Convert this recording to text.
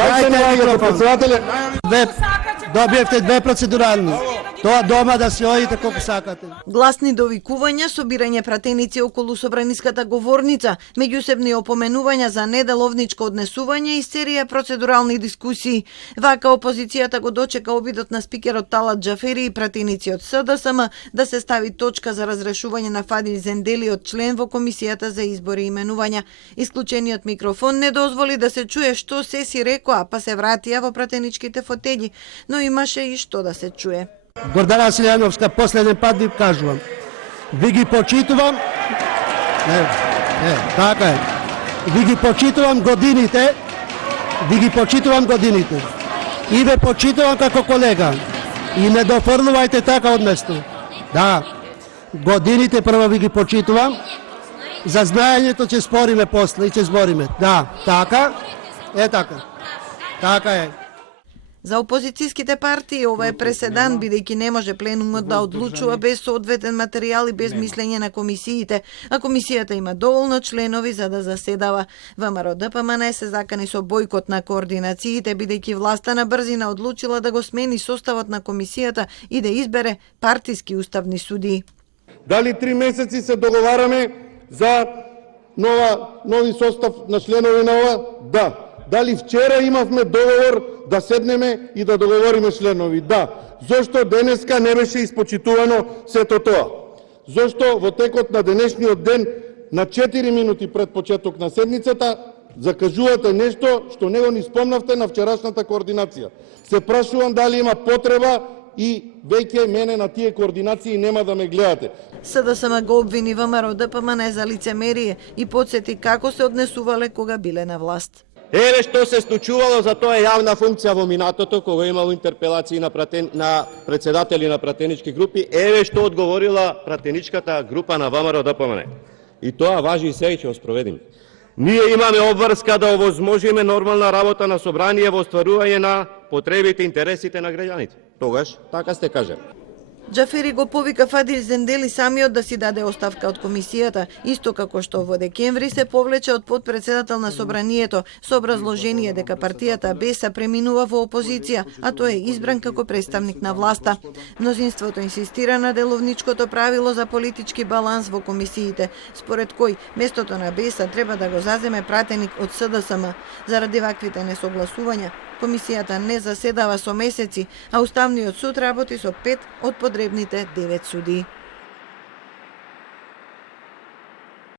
Дайте најавите председателе. Добиевте две процедурални. Тоа дома да се одите колку сакате. Гласни довикувања, собирање пратеници околу собраниската говорница, меѓусебни опоменувања за неделовничко однесување и серија процедурални дискусии. Вака опозицијата го дочека обидот на спикерот Талат Џафери и пратеници од СДСМ да се стави точка за разрешување на Фадил Зендели од член во Комисијата за избори и именувања. Исклучениот микрофон не дозволи да се чуе што се си рекоа, па се вратија во пратеничките фотељи, но имаше и што да се чуе. Гордана Силјановска, последен пат ви кажувам. Ви ги почитувам. Така е. Ви ги почитувам годините. И ве почитувам како колега. И не дофрлувајте така од место. Да. Годините прво ви ги почитувам. За знаењето ќе спориме после и ќе збориме. Да, така. Така. Така е. За опозицијските партии ова е преседан, бидејќи не може пленумот да одлучува без соодветен материјал и без мислење на комисиите, а комисијата има доволно членови за да заседава. ВМРО ДПМН се закани со бојкот на координациите, бидејќи власта на брзина одлучила да го смени составот на комисијата и да избере партиски уставни судии. Дали 3 месеци се договараме за нови состав на членови на ова? Да. Дали вчера имавме договор да седнеме и да договориме членови? Да. Зошто денеска не беше испочитувано сето тоа? Зошто во текот на денешниот ден, на 4 минути пред почеток на седницата, закажувате нешто што не го ни спомнавте на вчерашната координација? Се прашувам дали има потреба и веќе мене на тие координации нема да ме гледате. СДСМ го обвини ВМРО ДПМН за лицемерие и подсети како се однесувале кога биле на власт. Еве што се случувало за тоа јавна функција во минатото, кога имало интерпелации на председатели на пратенички групи, еве што одговорила пратеничката група на ВМРО ДПМН. И тоа важи и сега ќе го спроведиме. Ние имаме обврска да овозможиме нормална работа на собрание во остварување на потребите и интересите на граѓаните. Тогаш така сте кажа. Џафери го повика Фадил Зендели самиот да си даде оставка од комисијата, исто како што во декември се повлече од подпредседател на собранието со образложение дека партијата БЕСА преминува во опозиција, а тој е избран како представник на власта. Мнозинството инсистира на деловничкото правило за политички баланс во комисиите, според кој местото на БЕСА треба да го заземе пратеник од СДСМ. Заради ваквите несогласувања, комисијата не заседава со месеци, а Уставниот суд работи со 5 од подребните 9 судии.